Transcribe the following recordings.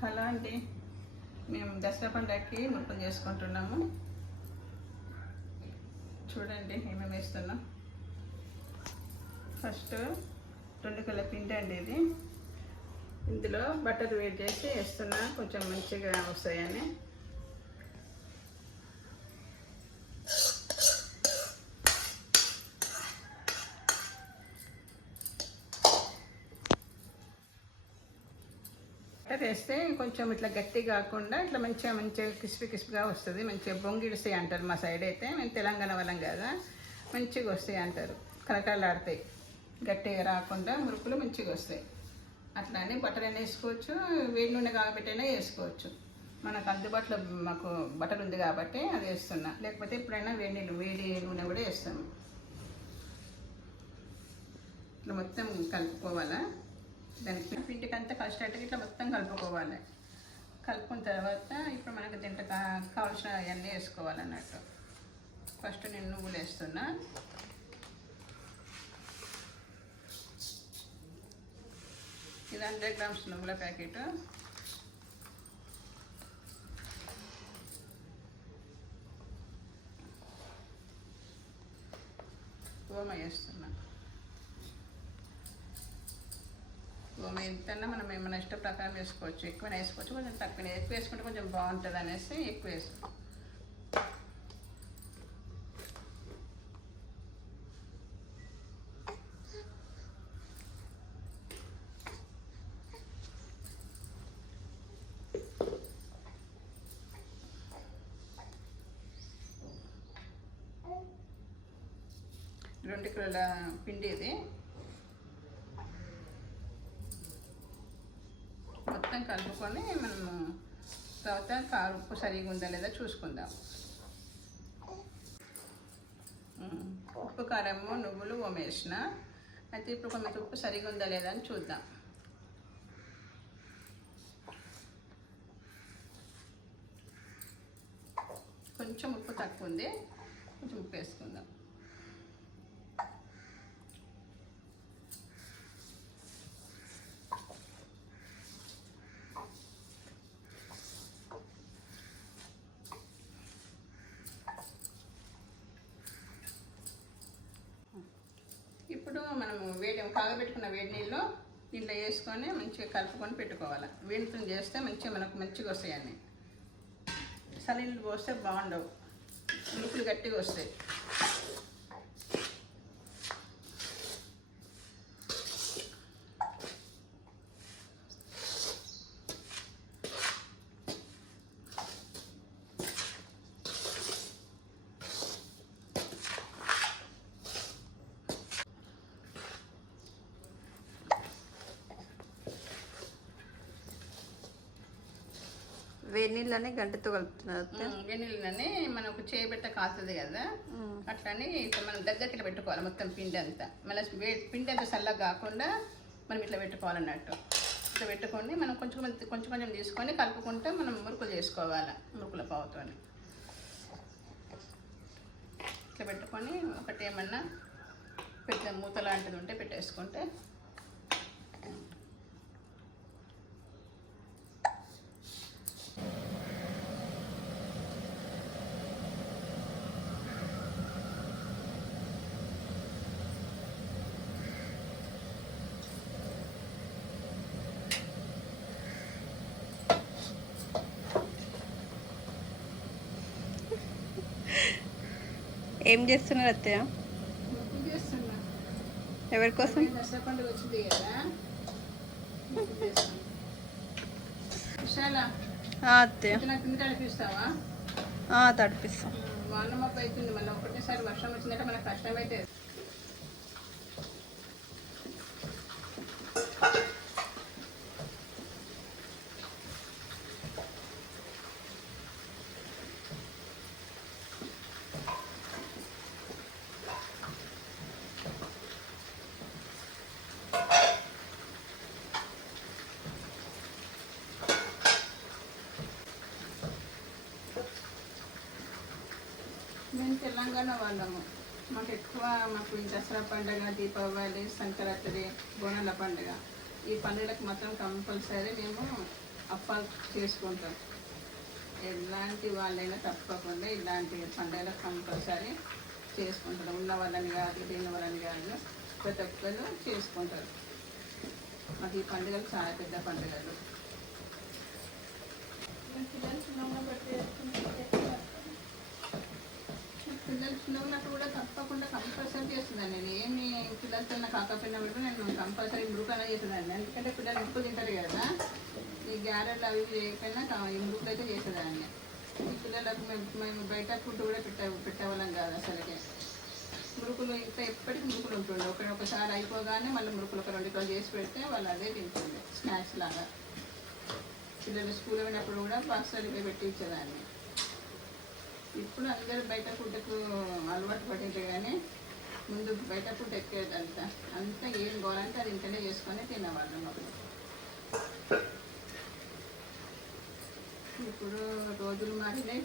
Hello అండి, మేము దసరా పండగకి మురుకులు చేసుకుంటున్నాము. చూడండి ఏమేమి వేస్తున్నాం. ఫస్ట్ 2 కిలోల పిండి అండి ఇది. ఇందులో బటర్ వేడి చేసి వేస్తున్నా, కొంచెం మంచిగా వస్తాయని. బటర్ వేస్తే కొంచెం ఇట్లా గట్టి కాకుండా ఇట్లా మంచిగా క్రిస్పీగా వస్తుంది. మంచిగా బొంగిడిస్తాయి అంటారు మా సైడ్ అయితే. మేము తెలంగాణ వాళ్ళం కదా, మంచిగా వస్తాయి అంటారు. కరకరలాడతాయి, గట్టిగా రాకుండా మురుకులు మంచిగా వస్తాయి. అట్లానే బటర్ అయినా వేసుకోవచ్చు, వేడి నూనె కాబట్టైనా వేసుకోవచ్చు. మనకు అందుబాటులో మాకు బటర్ ఉంది కాబట్టి అది వేస్తున్నా. లేకపోతే ఎప్పుడైనా వేడి నూనె కూడా వేస్తాము. ఇట్లా మొత్తం కలుపుకోవాలా. దానికి పిండికి అంతా కలిసేటట్టుగా ఇట్లా మొత్తం కలుపుకోవాలి. కలుపుకున్న తర్వాత ఇప్పుడు మనకు దీంట్లో కావాల్సిన అవన్నీ వేసుకోవాలన్నట్టు. ఫస్ట్ నేను నువ్వులు వేస్తున్నా. ఇది 100 గ్రామ్స్ నువ్వుల ప్యాకెట్. ఓమ వేస్తున్నా. ఓమ ఎంతన్నా మనం ఏమైనా ఇష్ట ప్రకారం వేసుకోవచ్చు. ఎక్కువనే వేసుకోవచ్చు, కొంచెం తక్కువ. ఎక్కువ వేసుకుంటే కొంచెం బాగుంటుంది అనేసి ఎక్కువ వేసుకో. రెండు కిలోల పిండి ఇది. మొత్తం కలుపుకొని మనము తర్వాత ఉప్పు సరిగా ఉందా లేదా చూసుకుందాం. ఉప్పు, కారము, నువ్వులు, ఓమ వేసిన. అయితే ఇప్పుడు కొంచెం ఉప్పు సరిగా ఉందా లేదా అని చూద్దాం. కొంచెం ఉప్పు తక్కువ ఉంది, కొంచెం ఉప్పు వేసుకుందాం. ఇప్పుడు మనము కాగబెట్టుకున్న వేడి నీళ్ళు దీంట్లో వేసుకొని మంచిగా కలుపుకొని పెట్టుకోవాలి. వేడితో చేస్తే మనకు మంచిగా వస్తాయి అన్నీ. చల్లనీళ్ళు పోస్తే బాగుండవు, మురుకులు గట్టిగా వస్తాయి. వేడి నీళ్ళని గంటతో కలుపుతున్నారు. వేడి నీళ్ళని మనకు చేయబెట్ట కాలుతుంది కదా, అట్లని ఇట్లా మనం దగ్గరికి ఇట్లా పెట్టుకోవాలి. మొత్తం పిండి అంతా మళ్ళీ పిండి అంతా చల్లగా కాకుండా మనం ఇట్లా పెట్టుకోవాలన్నట్టు. ఇట్లా పెట్టుకొని మనం కొంచెం తీసుకొని కలుపుకుంటే మనం మురుకులు చేసుకోవాలి. మురుకుల పావుతో ఇట్లా పెట్టుకొని ఒకటి ఏమన్నా పెద్ద మూత లాంటిది ఉంటే పెట్టేసుకుంటే ఏం చేస్తున్నారు అత్తయ్య? ఎవరి కోసం? దసరా పండుగ వచ్చింది కదా. అత్తయ్య నాకు కింద తడిపిస్తావా? తడిపిస్తాం. వాన మబ్బు అవుతుంది, మళ్ళీ ఒకటేసారి వర్షం వచ్చిందంటే మనకు కష్టమైతే. మేము తెలంగాణ వాళ్ళము. మాకు ఈ దసరా పండుగ, దీపావళి, సంక్రాంతి, బోనాల పండుగ, ఈ పండుగలకు మాత్రం కంపల్సరీ మేము అప్పాలు చేసుకుంటాం. ఎలాంటి వాళ్ళైనా తప్పకుండా ఇలాంటి పండుగలకు కంపల్సరీ చేసుకుంటారు. ఉన్న వాళ్ళని కాదు, లేని వాళ్ళని కాదు, ప్రతి ఒక్కరు చేసుకుంటారు. మాకు ఈ పండుగలు చాలా పెద్ద పండుగలు. పిల్లలు చిన్న ఉన్నప్పుడు కూడా తప్పకుండా కంపల్సరీ చేస్తున్నాను. నేను ఏమి పిల్లలతో కాకపోయినా కూడా నేను కంపల్సరీ మురుకులు చేసేదాన్ని. ఎందుకంటే పిల్లలు మురుకులు తింటారు కదా, ఈ గ్యారెట్లు అవి చేయకపోయినా ఈ మురుకులు అయితే చేసేదాన్ని. ఈ పిల్లలకు మేము బయట ఫుడ్ కూడా పెట్టేవాళ్ళం కాదు అసలుకే. మురుకులు ఇంకా ఎప్పటికీ మురుకులు ఉంటుండే. ఒకసారి అయిపోగానే మళ్ళీ మురుకులు ఒక 2 కిలోలు చేసి పెడితే వాళ్ళు అదే తింటుండే స్నాక్స్ లాగా. పిల్లలు స్కూల్ పోయినప్పుడు కూడా బాక్సాలు పెట్టి ఇచ్చేదాన్ని. ఇప్పుడు అందరూ బయట ఫుడ్కు అలవాటు పడింది, కానీ ముందు బయట ఫుడ్ ఎక్కేదంతా అంతా ఏం కావాలంటే అది ఇంటనే చేసుకొని తినేవాళ్ళం. ఇప్పుడు రోజులు మారినాయి,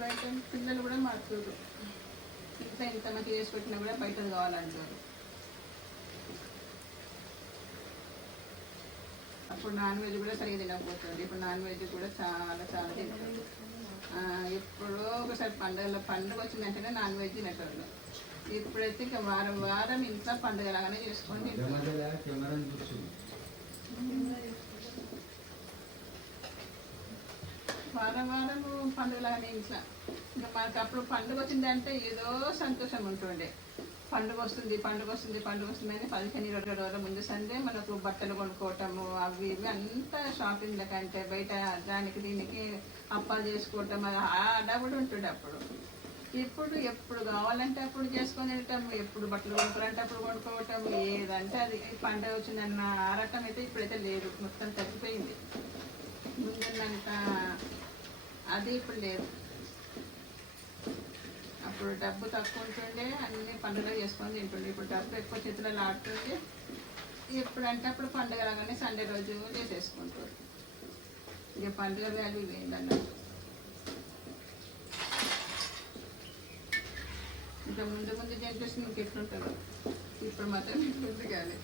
బయట పిల్లలు కూడా మారుతారు. ఇంట్లో ఇంత మంచి చేసి పెట్టినా కూడా బయటది కావాలంటారు. అప్పుడు నాన్ వెజ్ కూడా సరిగ్గా తినకపోతుంది. ఇప్పుడు నాన్ వెజ్ కూడా చాలా చాలా తింటారు. ఎప్పుడో ఒకసారి పండుగ వచ్చిందంటేనే నాన్ వెజ్ తినేటోళ్ళు. ఇప్పుడైతే ఇక వారం వారం ఇంట్లో పండుగ లాగానే చేసుకొని తింటారు. వారం వారం పండుగలాగానే ఇంట్లో. ఇంకా మనకు అప్పుడు పండుగ వచ్చిందంటే ఏదో సంతోషం ఉంటుండే. పండుగ వస్తుంది అని 15-20 రోజుల ముందు సందే మనకు బట్టలు కొనుక్కోవటము, అవి ఇవి అంతా షాపింగ్ల కంటే బయట దానికి దీనికి అప్పాలు చేసుకోవటం అది కూడా ఉంటుండే అప్పుడు. ఇప్పుడు ఎప్పుడు కావాలంటే అప్పుడు చేసుకొని తింటాము, ఎప్పుడు బట్టలు కొనుక్కోవాలంటే అప్పుడు కొనుక్కోవటం, ఏదంటే అది. పండుగ వచ్చిందన్న ఆ రకం అయితే ఇప్పుడైతే లేదు, మొత్తం తగ్గిపోయింది. ముందున్నంత అది ఇప్పుడు లేదు. అప్పుడు డబ్బు తక్కువ ఉంటుండే, అన్ని పండుగలు చేసుకొని తింటుండే. ఇప్పుడు డబ్బు ఎక్కువ చేతులలో ఆడుతుంటే ఎప్పుడంటే అప్పుడు పండుగ రాగానే సండే రోజు చేసేసుకుంటారు. ఇక పండుగ వాల్యూ లేదన్నట్టు. ఇంకా ముందు జనరేషన్ ఇంకెట్లుంటుందో, ఇప్పుడు మాత్రం ఇట్లుంది. కానీ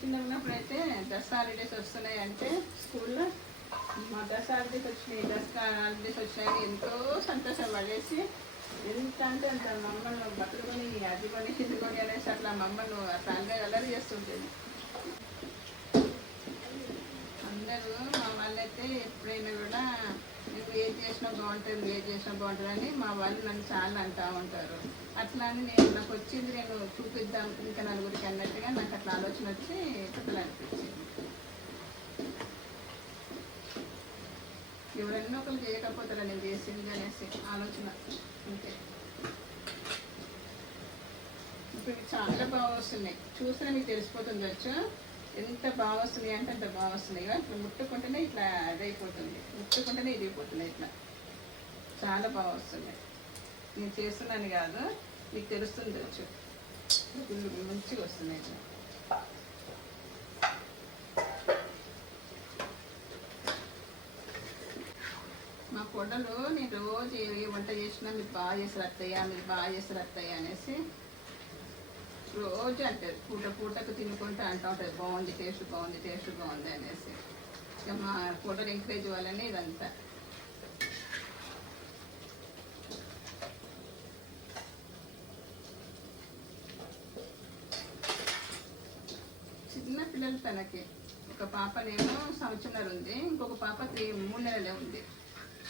చిన్న ఉన్నప్పుడు అయితే దసరా హాలిడేస్ వస్తున్నాయి అంటే స్కూల్లో మా దసరా హాలిడేస్ వచ్చినాయని ఎంతో సంతోషం పడేసి, ఎంత అంటే అంత మమ్మల్ని బట్టలు కొని అది కొని ఇది కొని అనేసి అట్లా మమ్మల్ని అట్లా అల్లరి చేస్తుంటుంది. అందరూ మా వాళ్ళైతే ఎప్పుడైనా కూడా నువ్వు ఏది చేసినా బాగుంటుంది అని మా వాళ్ళు నన్ను చాలా అంటూ ఉంటారు. అట్లా అని నాకు వచ్చింది నేను చూపిద్దాం ఇంకా నలుగురికి అన్నట్టుగా నాకు అట్లా ఆలోచన వచ్చి పెట్టాలనిపించింది. ఎవరన్నా ఒకరు చేయకపోతారా నేను చేసింది అనేసి ఆలోచన అంతే. ఇప్పుడు చాలా బాగా వస్తున్నాయి, చూసినా మీకు తెలిసిపోతుంది వచ్చు ఎంత బాగా వస్తున్నాయి అంటే అంత బాగా వస్తున్నాయి. ఇట్లా ముట్టుకుంటేనే ఇట్లా అదైపోతుంది, ముట్టుకుంటేనే ఇదిపోతుంది. ఇట్లా చాలా బాగా వస్తున్నాయి. నేను చేస్తున్నాను కాదు, మీకు తెలుస్తుంది వచ్చు, మంచిగా వస్తున్నాయి. ఇట్లా మా కోడలు నేను రోజు ఏ వంట చేసినా మీరు బాగా చేస్తారు అత్తయ్య అనేసి రోజు అంటారు. పూటకు తినుకుంటూ అంటూ ఉంటుంది, బాగుంది టేస్ట్ బాగుంది అనేసి. ఇక మా కోడలు ఎంకరేజ్ ఇవ్వాలని ఇదంతా. చిన్న పిల్లలు తనకి ఒక పాపనేమో 1 సంవత్సరం ఉంది, ఇంకొక పాప 3 నెలలే ఉంది.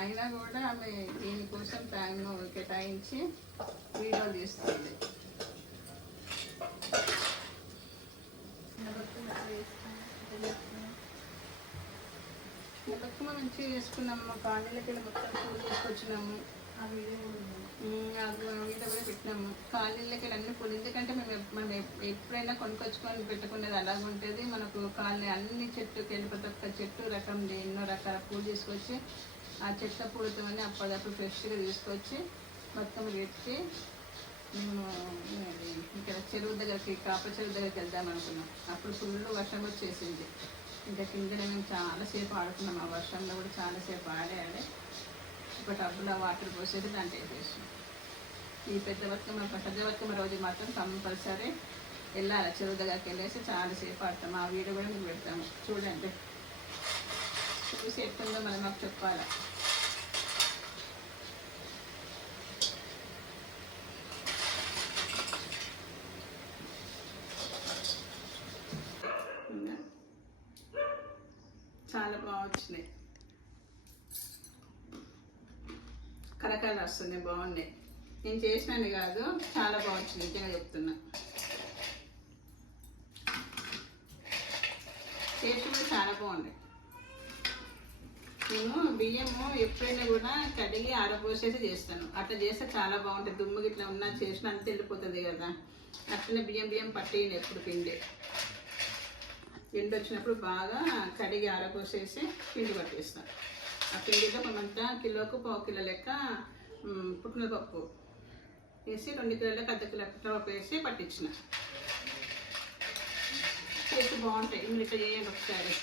అయినా కూడా ఆమె దీనికోసం టైం కేటాయించి వీడియోలు తీస్తుంది. బతుకమ్మ మంచిగా చేసుకున్నాము. కాలనీలకి వెళ్ళి మొత్తం పూలు తీసుకొచ్చినాము, వీడియో కూడా పెట్టినాము. కాలనీలకి వెళ్ళి అన్ని పూలు, ఎందుకంటే మనం ఎప్పుడైనా కొనుక్కొచ్చుకొని పెట్టుకునేది అలాగ ఉంటుంది. మనకు కాలనీ అన్ని చెట్టుకి వెళ్ళి ప్రతి ఒక్క చెట్టు రకం ఎన్నో రకాల పూలు తీసుకొచ్చి ఆ చెట్ల పూలతో అప్పటిదప్పుడు ఫ్రెష్గా తీసుకొచ్చి బతుకమ్మ పెట్టి మేము ఇక్కడ చెరువు దగ్గరికి కాప చెరువు దగ్గరికి వెళ్దాం అనుకున్నాం. అప్పుడు ఫుల్ వర్షం వచ్చేసింది. ఇంకా కిందనే మేము చాలాసేపు ఆడుకున్నాం. ఆ వర్షంలో కూడా చాలాసేపు ఆడే ఒక టబ్బులో వాటర్ పోసేది దాంట్లో వేసేసాం. ఈ పెద్ద బతుకమ్మ రోజు మాత్రం కంపల్సరీ వెళ్ళాలి చెరువు దగ్గరికి వెళ్ళేసి చాలాసేపు ఆడతాం. ఆ వీడియో కూడా మీకు పెడతాము చూడండి. చూసి ఎట్లుందో మనం మాకు చెప్పాలి. చాలా బాగా వచ్చినాయి, కరకరలు వస్తున్నాయి, బాగున్నాయి. నేను చేసినది కాదు, చాలా బాగా వచ్చింది, నిజంగా చెప్తున్నా. టేస్ట్ కూడా చాలా బాగుంది. నేను బియ్యము ఎప్పుడైనా కూడా కడిగి ఆరబోసేసి చేస్తాను. అట్లా చేస్తే చాలా బాగుంటుంది. దుమ్ము ఇట్లా ఉన్నా చేసిన అంత వెళ్ళిపోతుంది కదా. అట్లనే బియ్యం పట్టేయండి ఎప్పుడు పిండి. పిండి వచ్చినప్పుడు బాగా కడిగి ఆరబోసేసి పిండి పట్టేస్తాను. ఆ పిండిలో కొంత కిలోకు 1/4 కిలో లెక్క పుట్టిన పప్పు వేసి 2 కిలోలకు 1/2 కిలో పుట్టినపప్పు వేసి పట్టించిన. టేస్ట్ బాగుంటాయి. మీరు ఇట్లా చేయండి ఒకసారి.